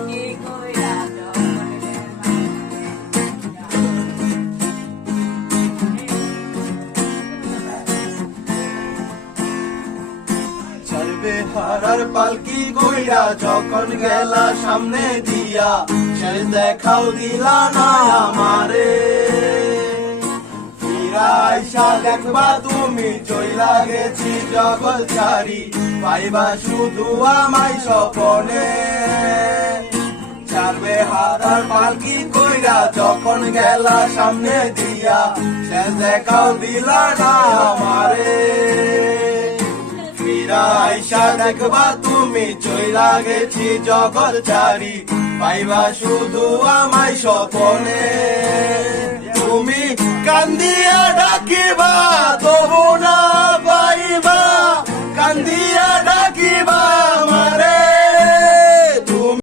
হারার পালকি কইরা যখন গেলা সামনে দিয়া, সে দেখাও দিলা না আমারে। ফিরা আইসা দেখবা তুমি চইলা গেছি জগৎ ছাড়ি, পাইবা শুধু আমায় স্বপনে। ছাড়বে হারার পালকি কইরা যখন গেলা সামনে দিয়া, সে দেখাও দিলা না আমারে। আইসা দেখবা তুমি চইলা গেছি জগৎ ছাড়ি, পাইবা শুধু আমায় স্বপনে। তুমি কান্দিয়া ডাকিবা তবু না পাইবা, কান্দিয়া